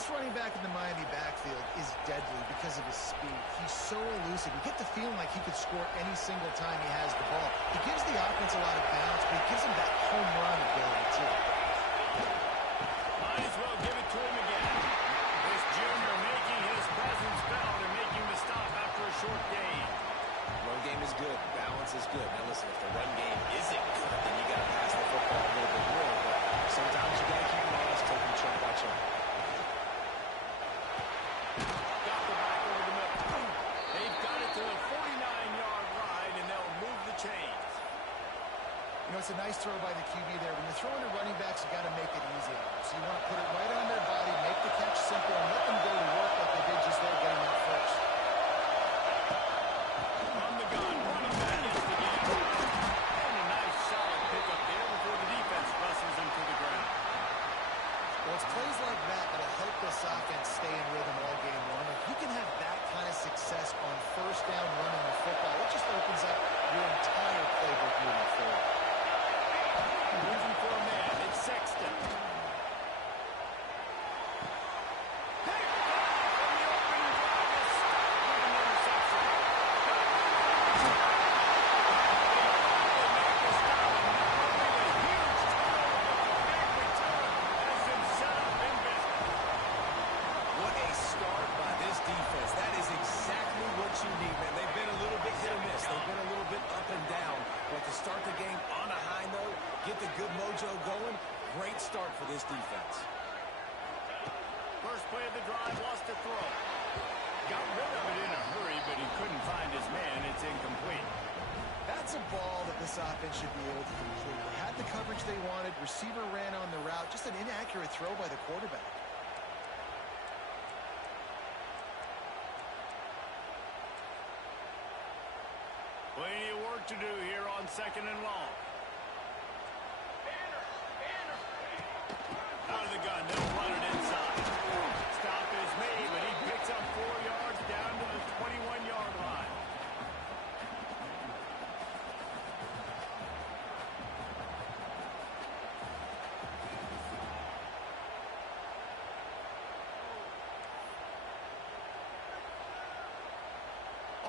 This running back in the Miami backfield is deadly because of his speed. He's so elusive. You get the feeling like he could score any single time he has the ball. He gives the offense a lot of balance, but he gives him that home run ability, too. Might as well give it to him again. This junior making his presence felt and making the stop after a short gain. Run game is good. Balance is good. Now, listen, if the run game isn't good, then you got to pass the football a little bit more. But sometimes you got to keep it honest, taking chunk by chunk. Got the back over the middle. They've got it to the 49-yard line, and they'll move the chains. You know, it's a nice throw by the QB there. When you're throwing to running backs, you got to make it easy on them. So you want to put it right on their body, make the catch simple, and let them go to work like they did just there getting out first. From the gun, running back into the game. And a nice solid pickup there before the defense wrestles him to the ground. Well, it's plays like that that'll help this offense stay in rhythm all game long. If you can have that kind of success on first down running the football, it just opens up your entire playbook moving forward. Looking for a man. It's Sexton. What a start by this defense. That is exactly what you need, man. They've been a little bit hit or miss. They've been a little bit up and down. But to start the game on a high note, get the good mojo going, great start for this defense. First play of the drive, lost to throw. Got rid of it in a hurry, but he couldn't find his man. It's incomplete. That's a ball that this offense should be able to complete. They had the coverage they wanted. Receiver ran on the route. Just an inaccurate throw by the quarterback. Plenty of work to do here on second and long. Out of the gun, they'll run it inside. Stop is made, but he picks up 4 yards down to the 21-yard line.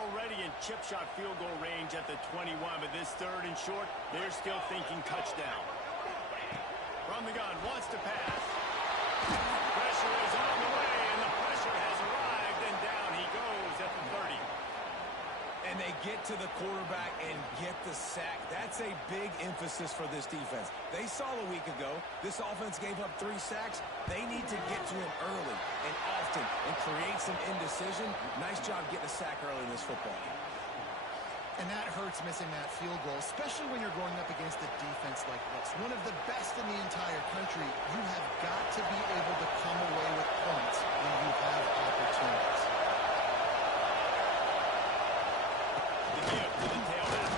Already in chip shot field goal range at the 21, but this third and short, they're still thinking touchdown. From the gun, wants to pass. Pressure is on the way, and the pressure has arrived, and down he goes at the 30. And they get to the quarterback and get the sack. That's a big emphasis for this defense. They saw a week ago, this offense gave up 3 sacks. They need to get to him early and often and create some indecision. Nice job getting a sack early in this football game. And that hurts missing that field goal, especially when you're going up against a defense like this. One of the best in the entire country. You have got to be able to come away with points when you have opportunities. The give to the tailback.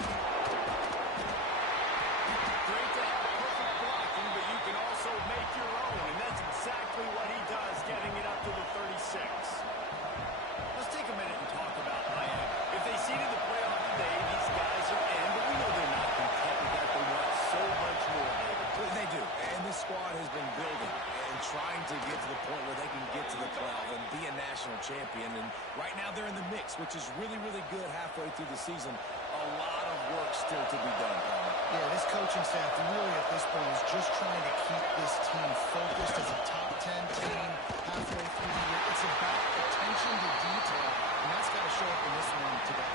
Great to have perfect blocking, but you can also make your own, and that's exactly what he does, getting it up to the 36. Let's take a minute and talk about Miami. If they seeded the playoff today, these guys are in, but we know they're not content with that. They want so much more, David. They do, and this squad has been building and trying to get to the point where they can get to the playoff and be a national champion. And right now they're in the mix, which is really, really good halfway through the season. A lot of work still to be done. Yeah, this coaching staff really at this point is just trying to keep this team focused as a top 10 team halfway through the year. It's about attention to detail, and that's got to show up in this one today.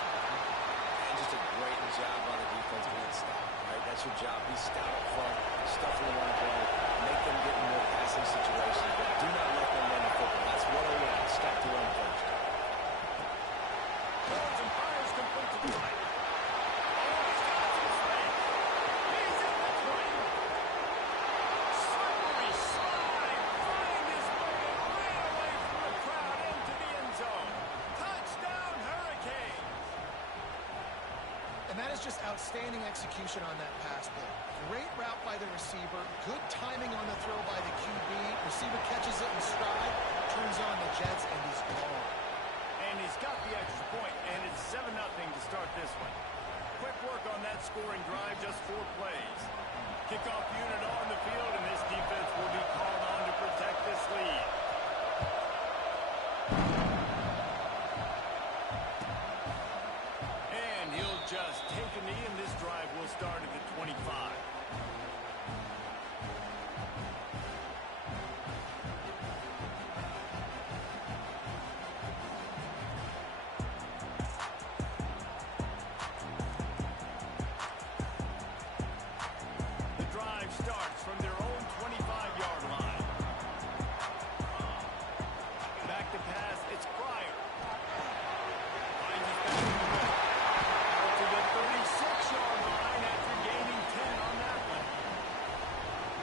And just a great job on the defensive end stop, right? That's your job. Be stout up front, stuff in the run play, make them get in more passing situations, but do not let them run the football. That's 101. Stop the run first. Throws and fires complete to the right. Oh, he's got it to the straight. He's in the 20. Slippery slide. Find his way right away from the crowd into the end zone. Touchdown, Hurricane. And that is just outstanding execution on that pass play. Great route by the receiver. Good timing on the throw by the QB. Receiver catches it in stride, turns on the Jets, and he's gone. And he's got the extra point, and it's 7-0 to start this one. Quick work on that scoring drive, just 4 plays. Kickoff unit on the field, and this defense will be called on to protect this lead.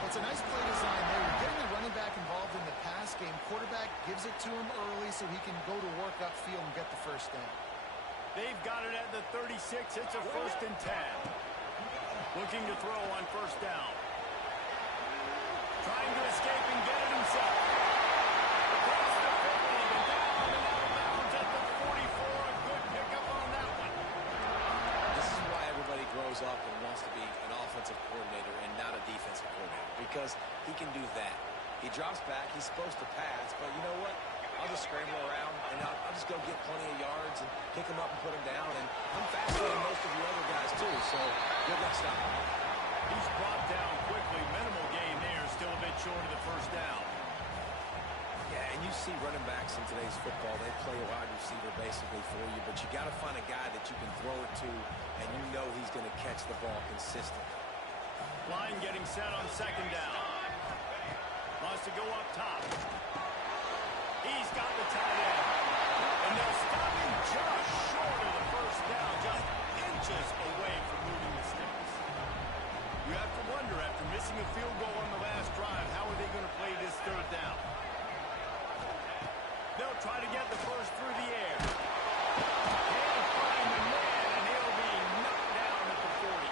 Well, it's a nice play design there. You're getting the running back involved in the pass game. Quarterback gives it to him early so he can go to work upfield and get the first down. They've got it at the 36. It's a 1st and 10. Looking to throw on 1st down. Trying to escape and get it himself. Across the 50 and down and out of bounds at the 44. A good pickup on that one. This is why everybody grows up and wants to be an offensive coordinator and not a defensive coordinator, because he can do that. He drops back. He's supposed to pass, but you know what? I'll just scramble around, and I'll just go get plenty of yards and pick him up and put him down. And I'm faster than most of you other guys, too, so good luck stopping him. He's brought down quickly. Minimal gain there. Still a bit short of the 1st down. Yeah, and you see running backs in today's football, they play a wide receiver basically for you, but you got to find a guy that you can throw it to, and you know he's going to catch the ball consistently. Line getting set on 2nd down. Wants to go up top. He's got the tight end. And they'll stop him just short of the 1st down, just inches away from moving the sticks. You have to wonder, after missing a field goal on the last drive, how are they going to play this 3rd down? They'll try to get the first through the air. Can't find the man, and he'll be knocked down at the 40.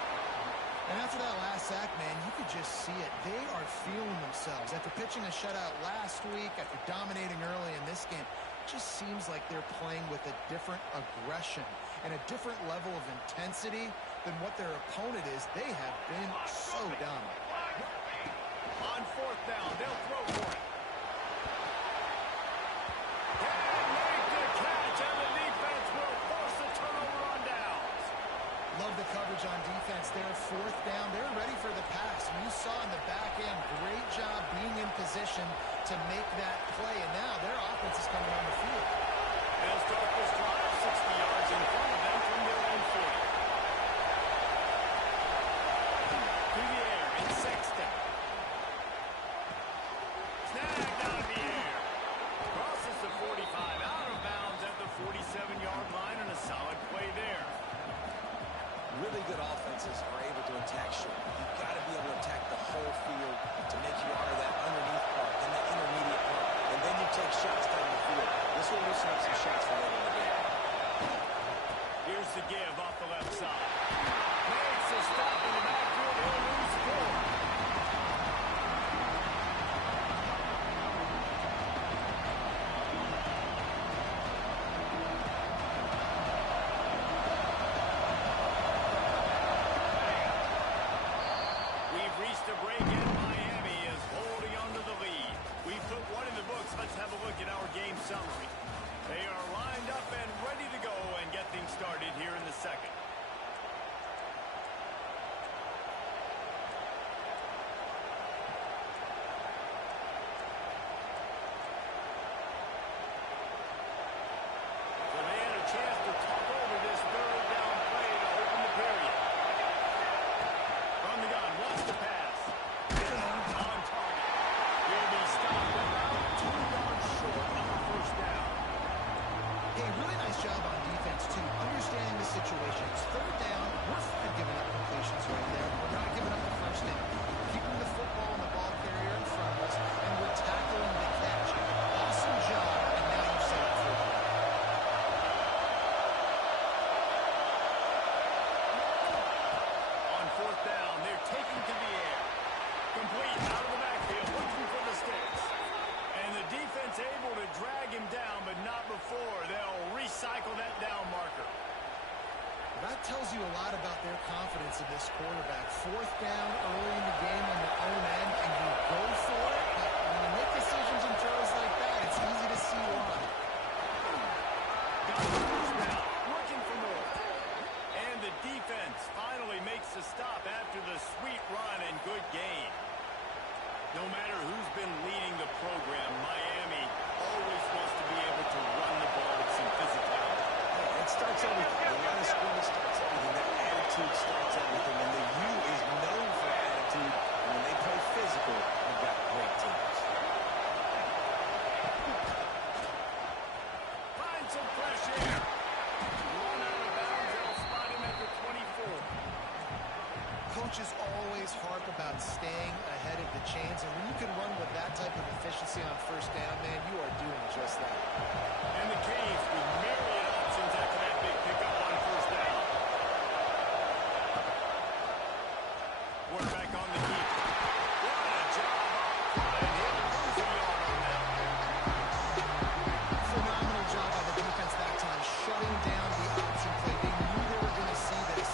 And after that last sack, man, you could just see it. They are feeling themselves. After pitching a shutout last week, after dominating early in this game, it just seems like they're playing with a different aggression and a different level of intensity than what their opponent is. They have been so dominant. On 4th down, they'll throw for it. Can't make the catch, and the defense will force a turnover on downs. Love the coverage on defense there. 4th down, they're ready for the pass. You saw in the back end, great job being in position to make that play. And now their offense is coming on the field. They'll start this drive 60 yards in front of them from their own 40. Through the air, it's Sexton. Snagged out of the air. Crosses the 45, out of bounds at the 47-yard line, and a solid play there. Really good offenses are able to attack short. You've got to be able to attack the whole field to make you honor that underneath part and the intermediate part, and then you take shots down the field. This will loosen up some shots for later in the game. Here's the give off the left side. Makes a stop in the backfield. He'll lose 4. Summary. They are lined up and ready to go and get things started here in the 2nd. So they had a chance to talk over this 3rd down play to open the period. From the gun, wants to pass. On target. He'll be stopped about 2 yards short of the 1st down. Hey, really nice job on defense, too. Understanding the situation. It's 3rd down. We're fine giving up completions right there. We're not giving up the 1st down. We're keeping the football and the ball carrier in front of us, and we're tackling the catch. Awesome job, and now you set it for them. On 4th down, they're taking to the air. Complete out of the backfield, looking for the sticks. And the defense able to drag him down, but not before. They'll recycle that down marker. That tells you a lot about their confidence in this quarterback. 4th down early in the game on your own end, and you go for it. But when you make decisions and throws like that, it's easy to see why. Got the 1st down, looking for more. And the defense finally makes the stop after the sweet run and good gain. No matter who's been leading the program, Miami always wants to be able to run the ball with some physicality. It starts everything. The line of scrimmage starts everything. That attitude starts everything. And the U is known for attitude. And when they play physical, you've got great teams. Find some fresh air. Run out of bounds. They'll spot him at the 24. coaches always harp about staying ahead of the chains, and when you can run with that type of efficiency on first down, man, you are doing just that. And the Canes with myriad options after that big pickup on first down. Quarterback on the keep. What a job on him losing yard on that. Phenomenal job by the defense that time, shutting down the option play. They knew they were going to see this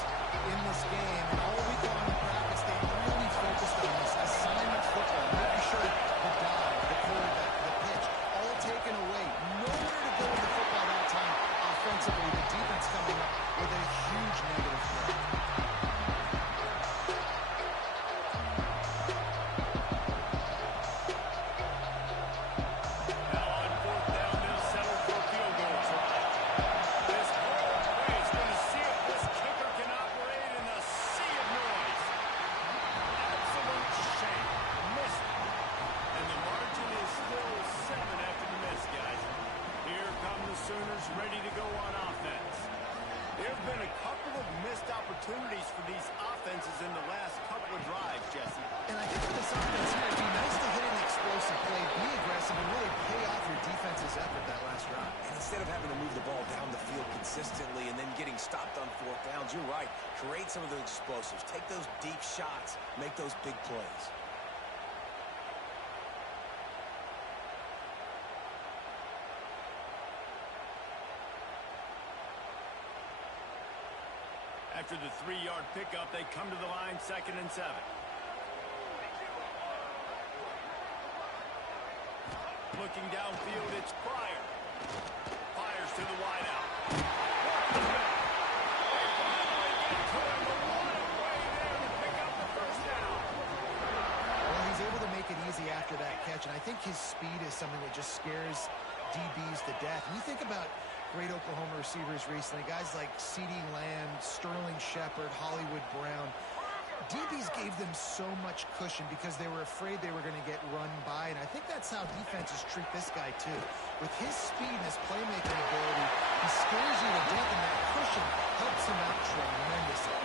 in this game, and all week long in practice, they really focused on this assignment football, making sure the dive, the quarterback, the pitch, all taken away. Nowhere to go with the football that time offensively. The defense coming up with a huge negative play. Ready to go on offense. There have been a couple of missed opportunities for these offenses in the last couple of drives, Jesse. And I think for this offense here, it'd be nice to hit an explosive play, be aggressive, and really pay off your defense's effort that last drive. And instead of having to move the ball down the field consistently and then getting stopped on fourth downs, you're right. Create some of those explosives. Take those deep shots. Make those big plays. After the 3-yard pickup, they come to the line, 2nd and 7. Looking downfield, it's Pryor. Fires to the wideout. They finally get to him, but what a way there to pick up the first down. Well, he's able to make it easy after that catch, and I think his speed is something that just scares DBs to death. And you think about great Oklahoma receivers recently, guys like CeeDee Lamb, Sterling Shepard, Hollywood Brown. DBs gave them so much cushion because they were afraid they were going to get run by, and I think that's how defenses treat this guy too. With his speed and his playmaking ability, he scares you to death, and that cushion helps him out tremendously.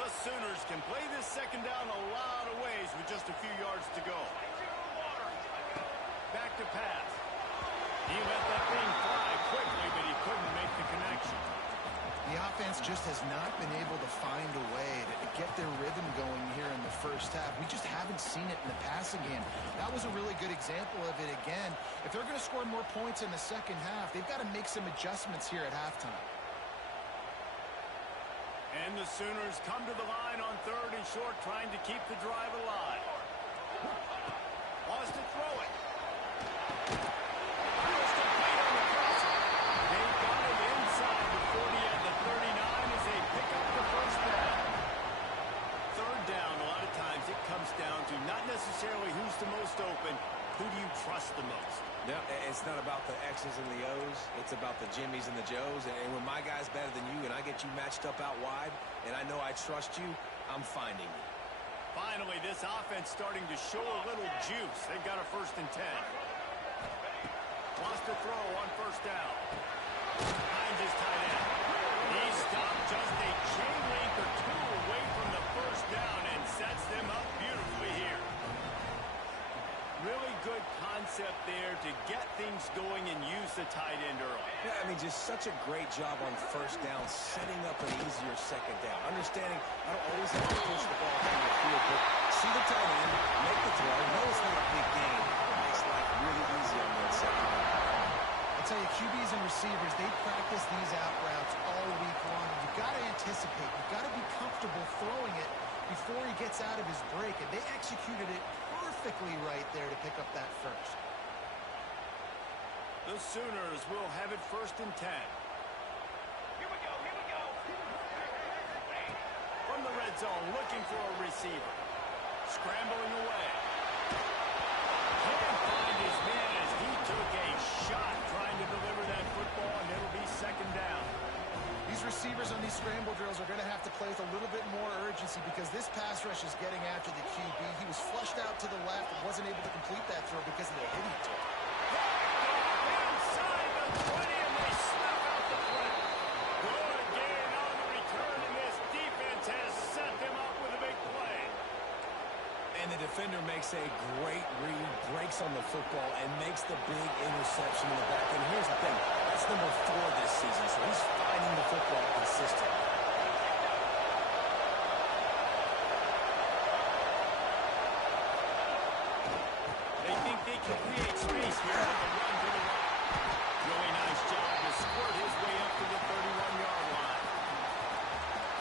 The Sooners can play this second down a lot of ways with just a few yards to go. Back to pass. He let that thing fly quickly, but he couldn't make the connection. The offense just has not been able to find a way to get their rhythm going here in the first half. We just haven't seen it in the passing game. That was a really good example of it again. If they're going to score more points in the second half, they've got to make some adjustments here at halftime. And the Sooners come to the line on 3rd and short, trying to keep the drive alive. Wants to throw it. Throws complete on the crossing. They got it inside the 40 at the 39 as they pick up the first down. 3rd down, a lot of times it comes down to not necessarily who's the most open, who do you trust the most? No, it's not about the X's and the O's. It's about the Jimmies and the Joes. And when my guy's better than you and I get you matched up out wide and I know I trust you, I'm finding you. Finally, this offense starting to show a little juice. They've got a 1st and 10. Wants to throw on 1st down. Finds his tight end. He stopped just a chain length or 2 away from the 1st down and sets them up beautifully here. Really good concept there to get things going and use the tight end early. Yeah, I mean, just such a great job on 1st down, setting up an easier 2nd down. Understanding I don't always have to push the ball down the field, but see the tight end, make the throw. No, it's not a big game. It makes life really easy on that 2nd down. I'll tell you, QBs and receivers, they practice these out routes all week long. You've got to anticipate. You've got to be comfortable throwing it before he gets out of his break, and they executed it perfectly right there to pick up that first. The Sooners will have it 1st and 10. Here we go. From the red zone, looking for a receiver. Scrambling away. Can't find his man as he took a shot trying to deliver that football, and it'll be 2nd down. These receivers on these scramble drills are going to have to play with a little bit more urgency because this pass rush is getting after the QB. He was flushed out to the left and wasn't able to complete that throw because of the hit he took. Inside the the defender makes a great read, breaks on the football, and makes the big interception in the back. And here's the thing. That's number 4 this season, so he's finding the football consistently. They think they can create space here with the run to the right. Really nice job to squirt his way up to the 31-yard line.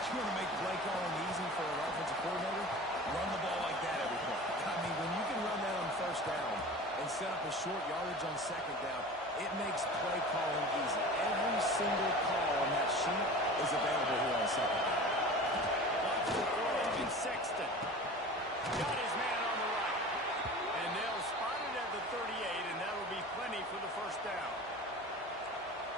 You want to make play calling easy for an offensive coordinator? Run the ball like that every play. I mean, when you can run that on first down and set up a short yardage on second down, it makes play calling easy. Every single call on that sheet is available here on second down. Wants to throw in Sexton. Got his man on the right. And they'll spot it at the 38, and that'll be plenty for the first down.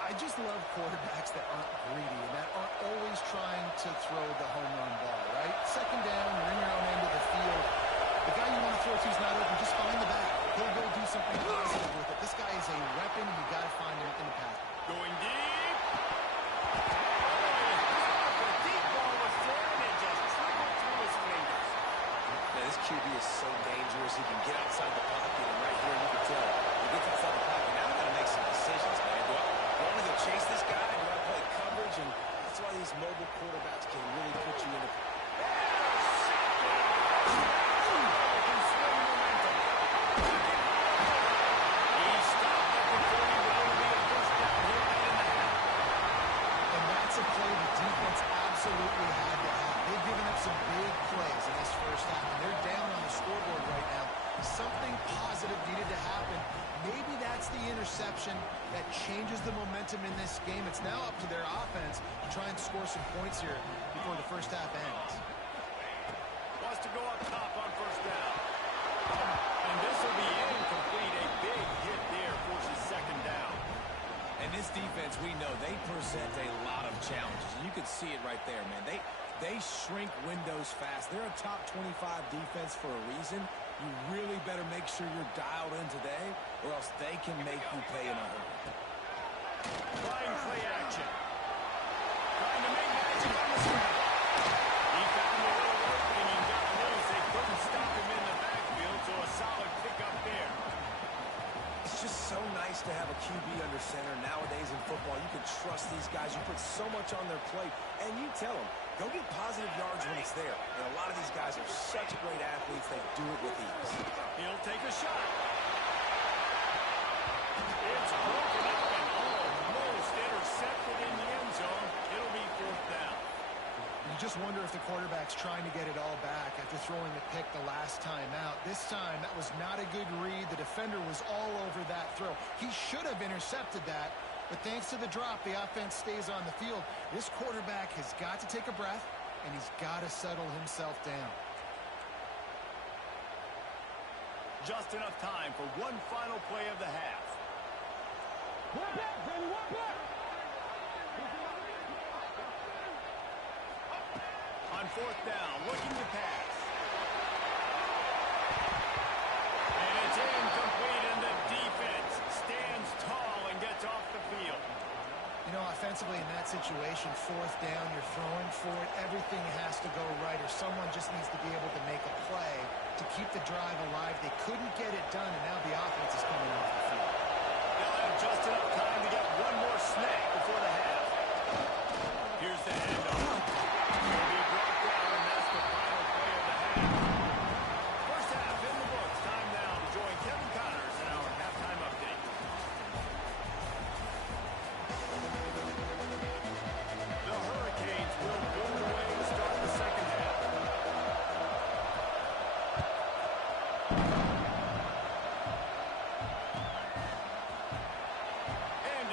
I just love quarterbacks that aren't greedy and that aren't always trying to throw the home run ball, right? Second down, you're in your own end of the field. The guy you want to throw to is not open. Just find the back. He'll go do something positive with it. This guy is a weapon. You got to find him in the pack. Going deep. The deep ball was there, and it just trickled through his fingers. Man, this QB is so dangerous. He can get outside the pocket, and right here you can tell he gets outside the pocket. Now I got to make some decisions, man. Do I want to go chase this guy? Do I play coverage? And that's why these mobile quarterbacks can really put you in a... That's a play the defense absolutely had to have. They've given up some big plays in this first half, and they're down on the scoreboard right now. Something positive needed to happen. Maybe that's the interception that changes the momentum in this game. It's now up to their offense to try and score some points here before the first half ends. Wants to go up top on first down. And this will be incomplete. A big hit there forces second down. And this defense, we know, they present a lot of challenges. And you can see it right there, man. They shrink windows fast. They're a top 25 defense for a reason. You really better make sure you're dialed in today, or else they can make you pay in a hurry. Flying play action. Trying to make magic on the screen. He found a little opening and got loose. They couldn't stop him in the backfield, so a solid pickup there. It's just so nice to have a QB under center nowadays in football. You can trust these guys. You put so much on their plate, and you tell them, go get positive yards when it's there. And a lot of these guys are such great athletes, they do it with ease. He'll take a shot. It's broken up and almost intercepted in the end zone. It'll be fourth down. You just wonder if the quarterback's trying to get it all back after throwing the pick the last time out. This time, that was not a good read. The defender was all over that throw. He should have intercepted that, but thanks to the drop, the offense stays on the field. This quarterback has got to take a breath, and he's got to settle himself down. Just enough time for one final play of the half. One back, baby, one back. On fourth down, looking to pass. And it's incomplete, and the defense stands tall and gets off the field. You know, offensively in that situation, fourth down, you're throwing for it. Everything has to go right, or someone just needs to be able to make a play to keep the drive alive. They couldn't get it done, and now the offense is coming off the field. They'll have just enough time to get one more snack before the half. Here's the handoff. He'll be brought down, and that's the final play of the half. First half in the books. Time now to join Kevin Connors in our halftime update. The Hurricanes will boom it away to start the second half. And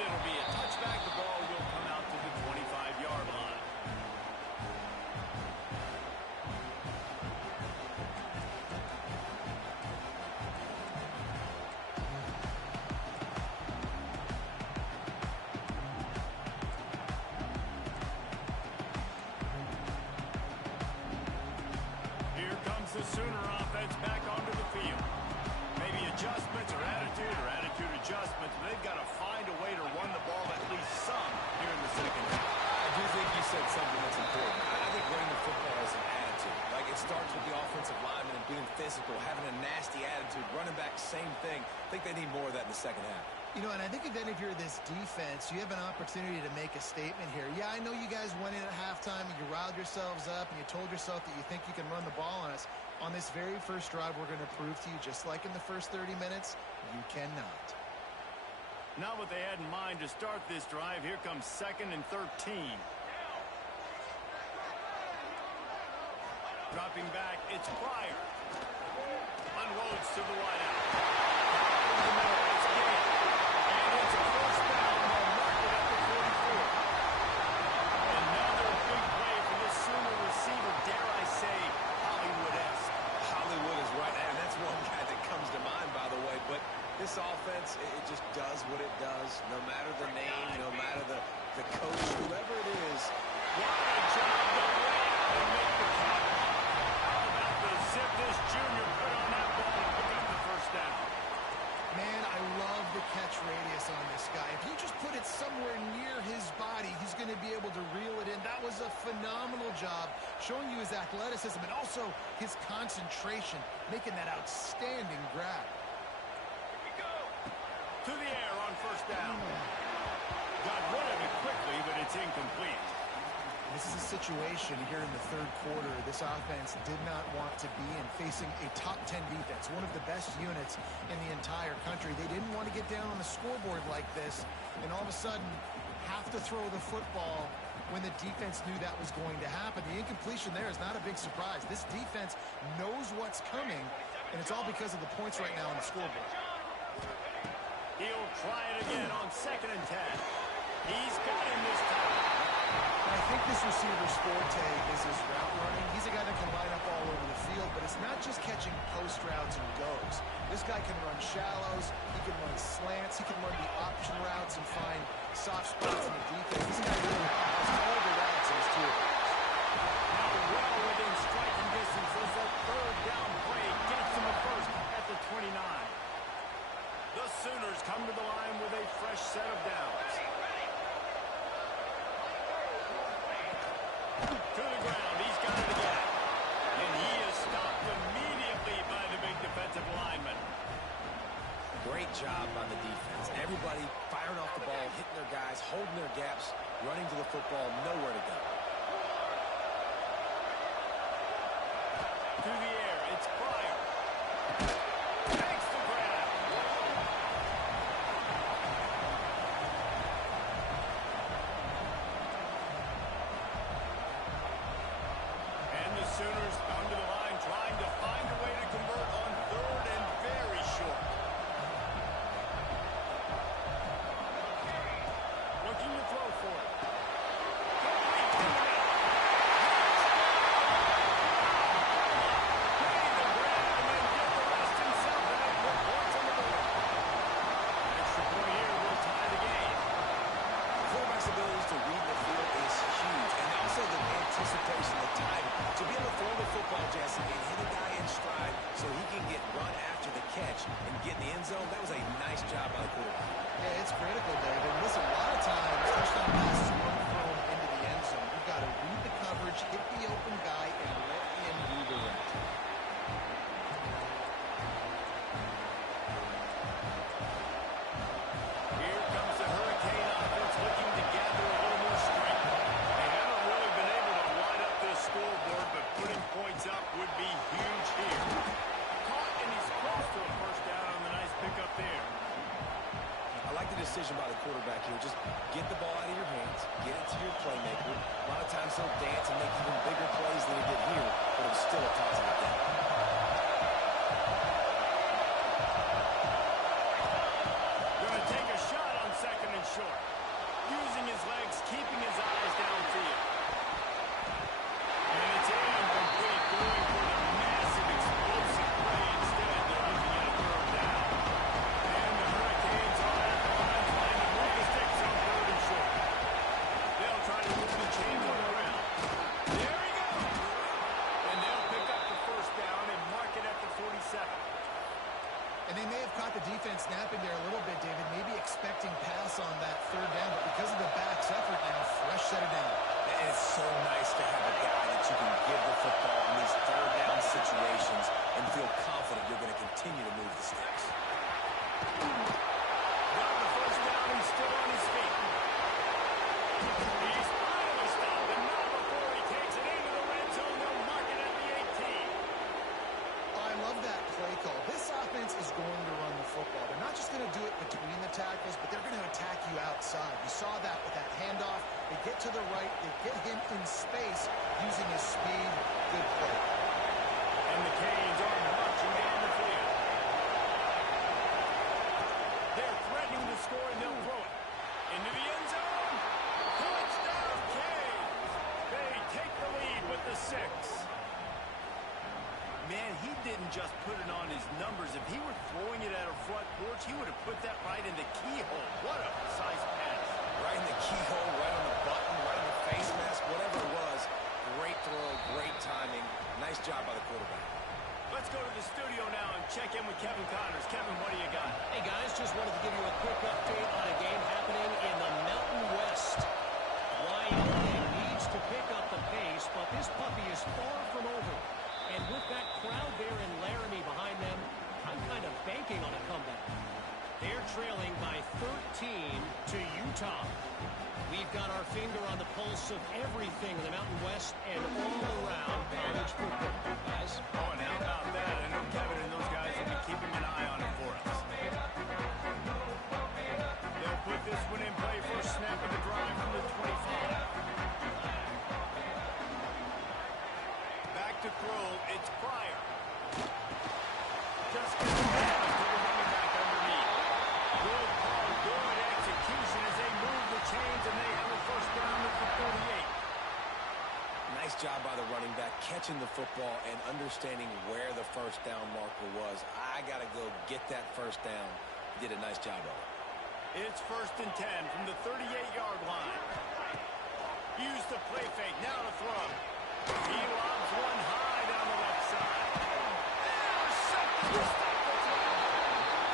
same thing. I think they need more of that in the second half. You know, and I think then if you're this defense, you have an opportunity to make a statement here. Yeah, I know you guys went in at halftime and you riled yourselves up and you told yourself that you think you can run the ball on us. On this very first drive, we're going to prove to you, just like in the first 30 minutes, you cannot. Not what they had in mind to start this drive. Here comes 2nd and 13. Dropping back, it's Pryor. Unloads to the wideout. And it's a first down. They'll mark it at the 44. Another big play for this Sooner receiver, dare I say, Hollywood-esque. Hollywood is right, and that's one guy that comes to mind, by the way. But this offense, it just does what it does, no matter the name, no matter the coach, whoever it is. What a job to lay out and make the catch. How about the zip this junior put on that ball and pick up the first down? Man, I love the catch radius on this guy. If you just put it somewhere near his body, he's going to be able to reel it in. That was a phenomenal job, showing you his athleticism and also his concentration, making that outstanding grab. Here we go. To the air on first down. Got rid of it quickly, but it's incomplete. This is a situation here in the third quarter this offense did not want to be in, facing a top 10 defense, one of the best units in the entire country. They didn't want to get down on the scoreboard like this and all of a sudden have to throw the football when the defense knew that was going to happen. The incompletion there is not a big surprise. This defense knows what's coming, and it's all because of the points right now on the scoreboard. He'll try it again on 2nd and 10. He's got him this time. I think this receiver's forte is his route running. He's a guy that can line up all over the field, but it's not just catching post routes and goes. This guy can run shallows, he can run slants, he can run the option routes and find soft spots in the defense. This guy really has all the routes in his toolbox. Now well within striking distance as that third down play gets him a first at the 29. The Sooners come to the line with a fresh set of downs. To the ground, he's got it again. And he is stopped immediately by the big defensive lineman. Great job by the defense. Everybody firing off the ball, hitting their guys, holding their gaps, running to the football, nowhere to go. To the air, it's Pryor. Takes the grab. And the Sooners come to the line trying to find a way to convert on 3rd and very short. Looking to throw for it. Anticipation, the time to be able to throw the football, Jesse, and hit a guy in stride so he can get run after the catch and get in the end zone. That was a nice job by the quarterback. Yeah, it's critical, David. Listen, a lot of times, touchdown passes run thrown into the end zone. You've got to read the coverage, hit the open guy, and let him do the rest. Here comes the Hurricane offense looking to gather a little more strength. They haven't really been able to line up this scoreboard, but putting points up would be huge here. Caught, and he's close to a first down on the nice pickup there. I like the decision by the quarterback here. Just get the ball out of your hands, get it to your playmaker. A lot of times he'll dance and make even bigger plays than he did here, but it was still a positive down. Going to take a shot on 2nd and short. Using his legs, keeping his eyes downfield. And it's incomplete, going for the massive explosive play instead. They're looking at a 3rd down. And the Hurricanes are at the line trying to move the sticks on 3rd and short. They'll try to move the chains on the ground. There he goes. And they'll pick up the first down He's finally stopped, and not before he takes it into the red zone. They'll mark it at the 18. I love that play call. This offense is going to run the football. They're not just going to do it between the tackles, but they're going to attack you outside. You saw that with that handoff. They get to the right. They get him in space using his speed. Good play. And the Canes are marching down the field. They're threatening to score, and they'll throw it into the end zone. Touchdown, Canes. They take the lead with the 6. Man, he didn't just put it on his numbers. If he were throwing it at a front porch, he would have put that right in the keyhole. What a precise pass. Right in the keyhole, right on the button, right on the face mask, whatever it was. Great throw, great timing. Nice job by the quarterback. Let's go to the studio now and check in with Kevin Connors. Kevin, what do you got? Hey, guys, just wanted to give you a quick update on a game happening in the Mountain West. Wyoming needs to pick up the pace, but this puppy is far from over. And with that crowd there in Laramie behind them, I'm kind of banking on a comeback. They're trailing by 13 to Utah. We've got our finger on the pulse of everything in the Mountain West and all around college football, guys. Oh, and how about that? I know Kevin and those guys will be keeping an eye on it for us. They'll put this one in play for a snap of the drive from the 25. Back to throw, it's Pryor. Just gets the pass to the running back underneath. Good call, good execution as they move the chains, and they have a first down at the 38. Nice job by the running back, catching the football and understanding where the first down marker was. I got to go get that first down. He did a nice job of it. It's 1st and 10 from the 38-yard line. Use the play fake, now to throw. He lobs one high down the left side. Intercepted to stop the throw.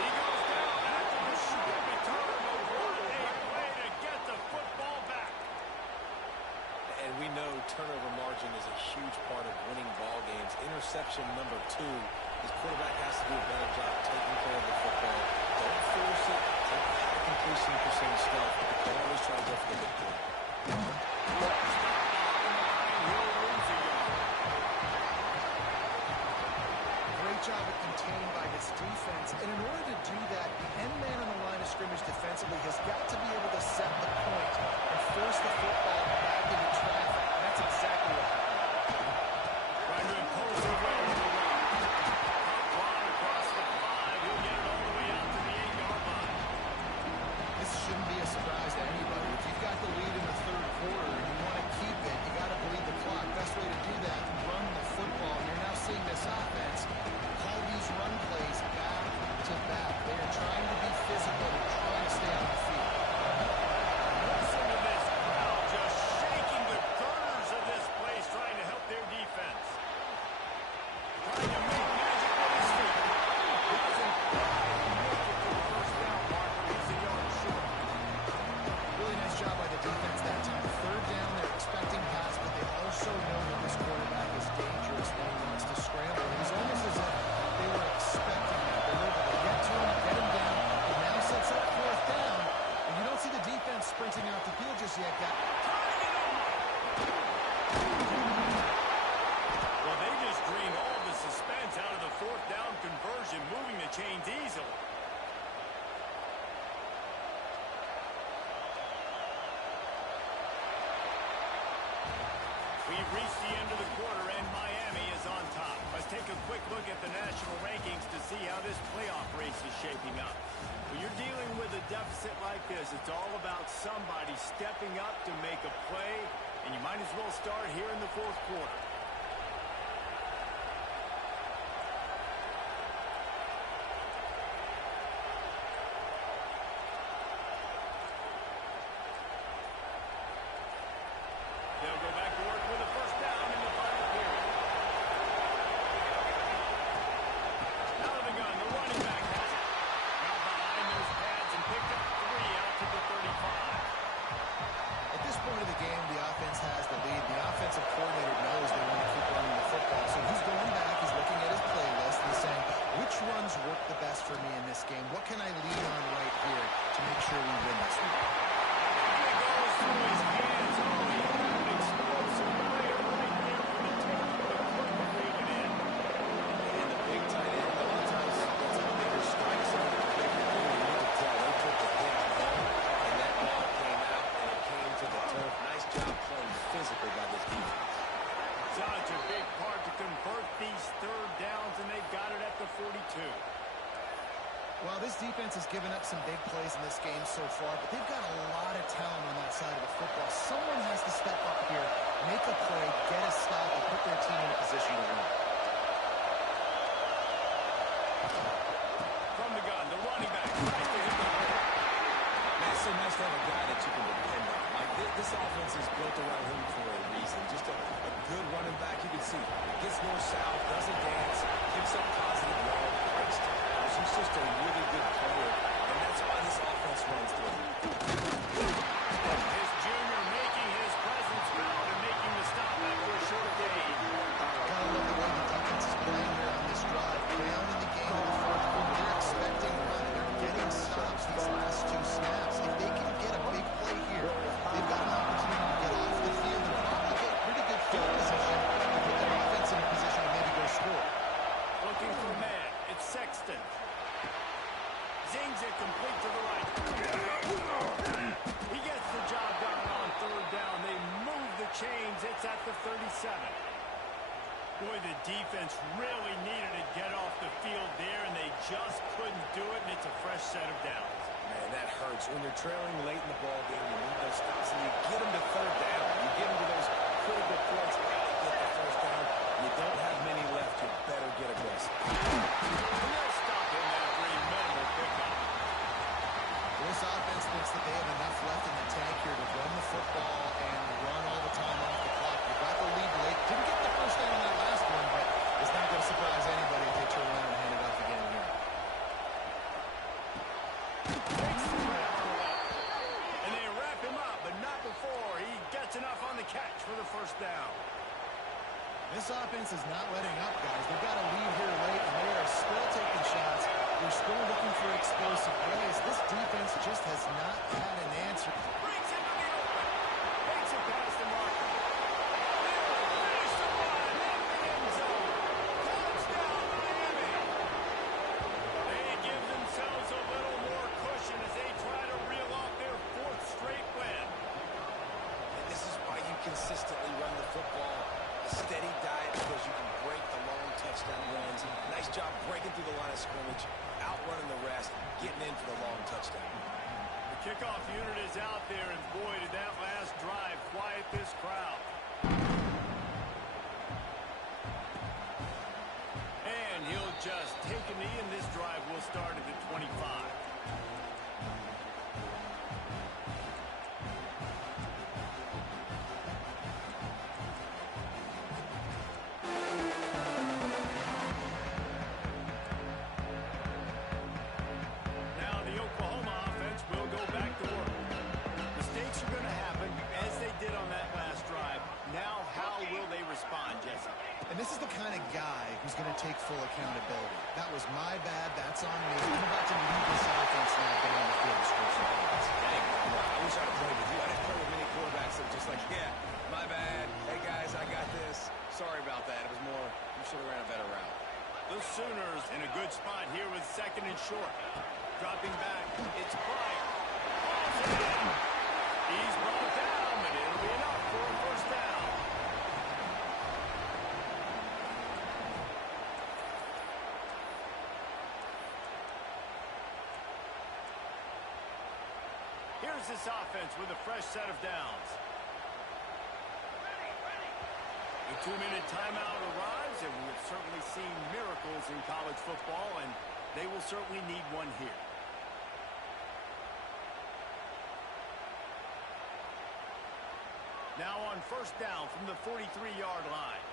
He goes down after the short return, but what a play to get the football back. And we know turnover margin is a huge part of winning ball games. Interception number 2. His quarterback has to do a better job taking care of the football. Don't force it. Take the high completion percentage stuff. Don't always try to go for the big play. Great job of containing by this defense. And in order to do that, the end man on the line of scrimmage defensively has got to be able to set the point and force the football back into traffic. And that's exactly what happened. Trying to impose their will on the run. Run across the 5. He'll get it all the way out to the 8-yard line. This shouldn't be a surprise to anybody. If you've got the lead in the third quarter and you want to keep it, you got to bleed the clock. Best way to do that, run the football. And you're now seeing this offense call these run plays back to back. They are trying to be physical. They're trying to stay on the field. Listen to this crowd just shaking the girders of this place, trying to help their defense. Trying to make magic with his feet. Doesn't quite make it to the first down marker. He's a yard short. Really nice job by the defense that time. Third down, they're expecting pass, but they also know that this quarterback is dangerous when he wants to scramble. It was almost as if they were expecting that. They were able to get to him, get him down. It now sets up 4th down, and you don't see the defense sprinting out the field just yet. Well, they just drained all the suspense out of the 4th down conversion, moving the chains easily. We've reached the end of the quarter, and Miami is on top. Let's take a quick look at the national rankings to see how this playoff race is shaping up. When you're dealing with a deficit like this, it's all about somebody stepping up to make a play, and you might as well start here in the 4th quarter. They'll go back to work with a first down in the final period. Out of the gun, the running back has it. Got behind those pads and picked up 3 out to the 35. At this point of the game, the offense has the lead. The offensive coordinator knows they given up some big plays in this game so far, but they've got a lot of talent on that side of the football. Someone has to step up here, make a play, get a stop, and put their team in a position to win. From the gun, the running back. It's so nice to have a guy that you can depend on. Like, this offense is built around him for a reason. Just a good running back. You can see gets north-south, doesn't dance, gives up positive yard, breaks tackles. He's just a really good player, and that's why this offense runs through. His junior making his presence felt and making the stop after a short gain. Gotta love the way the defense is playing here on this drive. Down in the game in the fourth quarter, they're expecting a run. They're getting stops these last two snaps. If they can get a big play here, they've got an opportunity to get off the field and probably get pretty good field position and put their offense in a position to maybe go score. Looking for a man. It's Sexton. Zings it complete to the right. He gets the job done on third down. They move the chains. It's at the 37. Boy, the defense really needed to get off the field there, and they just couldn't do it, and it's a fresh set of downs. Man, that hurts. When you're trailing late in the ball game, you need those stops, and you get them to third down. You get them to those critical points. Get the first down. You don't have many left. You better get aggressive. And they'll stop him after a minimal pickup. This offense thinks that they have enough left in the tank here to run the football and run all the time off the clock. You got the lead late. Didn't get the first down on that last one, but it's not going to surprise anybody if they turn around and hand it off again here. And they wrap him up, but not before he gets enough on the catch for the first down. This offense is not letting up, guys. They've got a lead here late, and they are still taking shots. They're still looking for explosive plays. This defense just has not had an answer. Brings him to the open. Takes it past the mark. Finish the run in the end zone. Touchdown, Miami. They give themselves a little more cushion as they try to reel off their fourth straight win. And this is why you consistently run the football. A steady diet because you can break the long touchdown runs. Nice job breaking through the line of scrimmage, outrunning the rest, getting in for the long touchdown. The kickoff unit is out there, and boy, did that last drive quiet this crowd. And he'll just take a knee, and this drive will start at the 25. This is the kind of guy who's going to take full accountability. That was my bad. That's on me. I'm about to lead this offense now down the field stretch of offense. Hey, I wish I could play with you. I didn't play with many quarterbacks that were just like, yeah, my bad. Hey, guys, I got this. Sorry about that. It was more, you should have ran a better route. The Sooners in a good spot here with second and short. Dropping back, it's Pryor. He's brought down, but it'll be enough for a first down. Here's this offense with a fresh set of downs. The 2-minute timeout arrives, and we have certainly seen miracles in college football, and they will certainly need one here. Now on first down from the 43-yard line.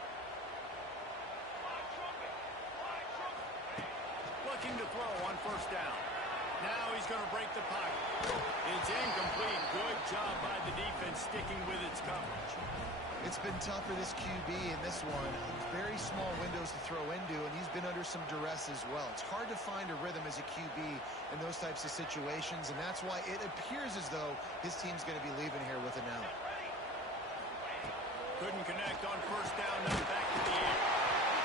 Looking to throw on first down. Now he's going to break the pocket. It's incomplete. Good job by the defense sticking with its coverage. It's been tough for this QB in this one. Very small windows to throw into, and he's been under some duress as well. It's hard to find a rhythm as a QB in those types of situations, and that's why it appears as though his team's going to be leaving here with an L. Couldn't connect on first down, now back to the air.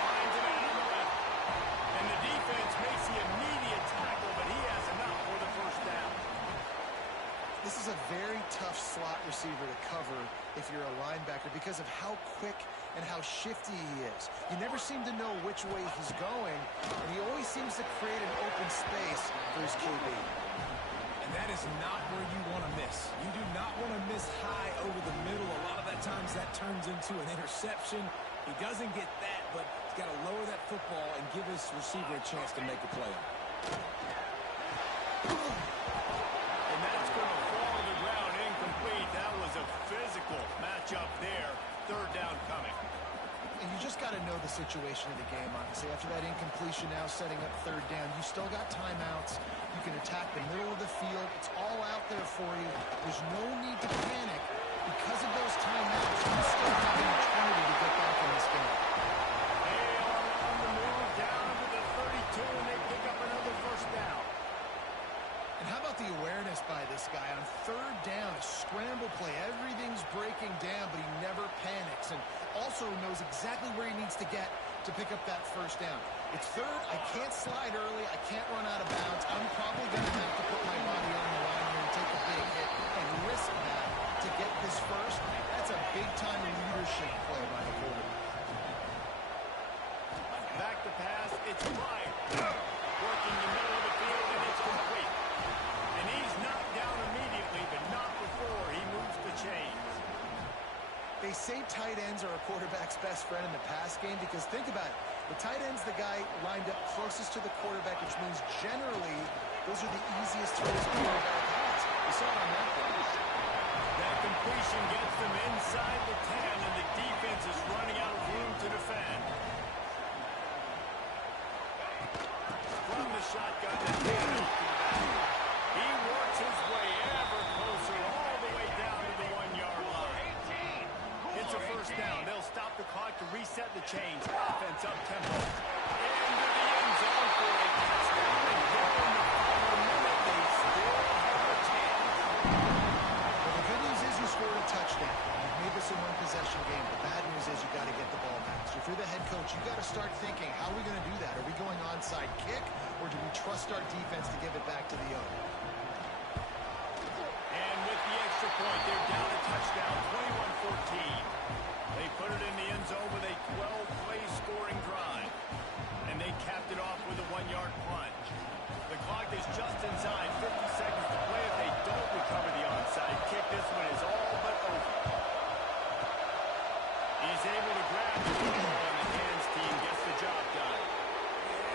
Finds it out on the left. And the defense makes the immediate tackle, but he has enough for the first down. This is a very tough slot receiver to cover if you're a linebacker because of how quick and how shifty he is. You never seem to know which way he's going, and he always seems to create an open space for his QB. And that is not where you want to miss. You do not want to miss high over the middle. A lot of that times that turns into an interception. He doesn't get that, but he's got to lower that football and give his receiver a chance to make a play. And that's going to fall to the ground incomplete. That was a physical matchup there. Third down coming. And you just got to know the situation of the game, honestly. After that incompletion now setting up third down, you still got timeouts. You can attack the middle of the field. It's all out there for you. There's no need to panic. Because of those timeouts, you still have an eternity to get back in this game. They are on the move down to the 32, and they pick up another first down. And how about the awareness by this guy on third down, a scramble play. Everything's breaking down, but he never panics and also knows exactly where he needs to get to pick up that first down. It's third. I can't slide early. I can't run out of bounds. I'm probably going to have to put my body on the line here and take a big hit and risk that to get this first. That's a big-time leadership play by the quarterback. Back to pass. It's Bryant. Working the middle of the field, and it's complete. And he's knocked down immediately, but not before he moves the chains. They say tight ends are a quarterback's best friend in the pass game because think about it. The tight end's the guy lined up closest to the quarterback, which means generally those are the easiest throws a quarterback has. We saw it on that play. That completion gets them inside the 10, and the defense is running out of room to defend. From the shotgun, and hand off to the back. He works his way ever closer all the way down to the 1-yard line. It's a first down. They'll stop the clock to reset the chains. Offense up tempo. Into the end zone for a touchdown. And here in the final minute, they still have a chance. Well, the good news is you scored a touchdown. You've made this a one-possession game. The bad news is you got to get the ball back. So if you're the head coach, you got to start thinking, how are we going to do that? Are we going onside kick, or do we trust our defense to give it back to the owner? And with the extra point, they're down a touchdown, 21-14. They put it in the end zone with a 12-play scoring drive. And they capped it off with a 1-yard plunge. The clock is just inside 50 seconds to play. If they don't recover the onside kick, this one is all but over. He's able to grab the football, and the hands team gets the job done.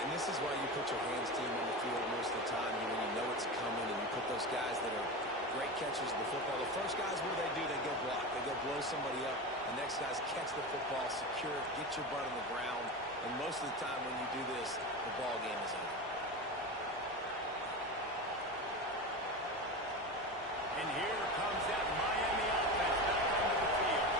And this is why you put your hands team on the field most of the time. When you know it's coming and you put those guys that are great catchers of the football. The first guys, what do? They go block. They go blow somebody up. The next guys catch the football, secure it, get your butt on the ground. And most of the time when you do this, the ball game is over. And here comes that Miami offense back onto the field.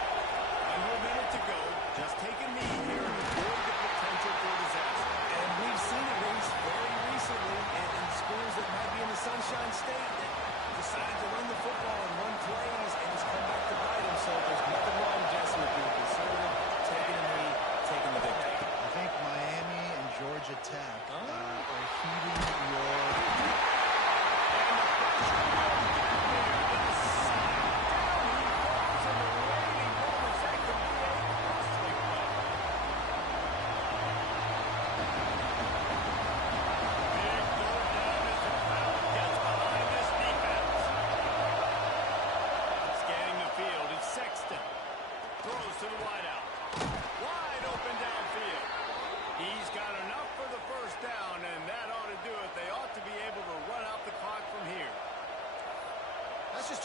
Under a minute to go. Just take a knee here and avoid the potential for disaster. And we've seen it very recently in schools that might be in the Sunshine State that decided to run the football and run plays, and it's come back to bite them. So there's nothing wrong, Jesse, with being conservative, taking a knee, taking the victory. I think Miami and Georgia Tech are heeding your...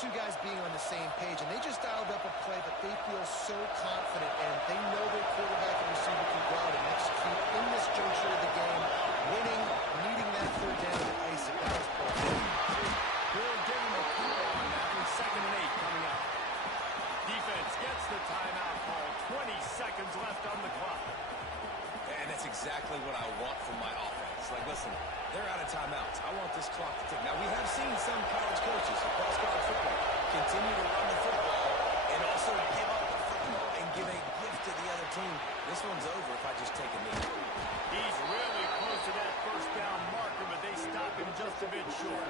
Two guys being on the same page, and they just dialed up a play that they feel so confident in. They know their quarterback and receiver can go out and execute in this juncture of the game, winning, needing that third down to ice it. That was perfect. They're giving a cool on that with 2nd and 8 coming up. Defense gets the timeout call. 20 seconds left on the clock. And that's exactly what I want from my offense. Like, listen, they're out of timeouts. I want this clock to tick. Now, we have seen some college coaches across college football continue to run the football and also give up the football and give a gift to the other team. This one's over if I just take a knee. He's really close to that first down marker, but they stop him just a bit short.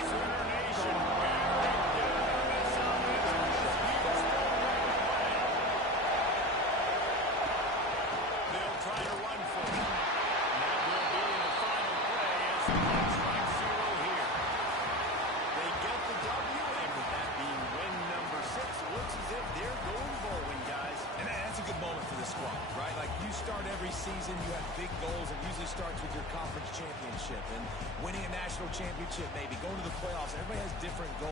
Sooner Nation, very good on this offense. This Houston you start every season, you have big goals. It usually starts with your conference championship and winning a national championship, maybe going to the playoffs. Everybody has different goals.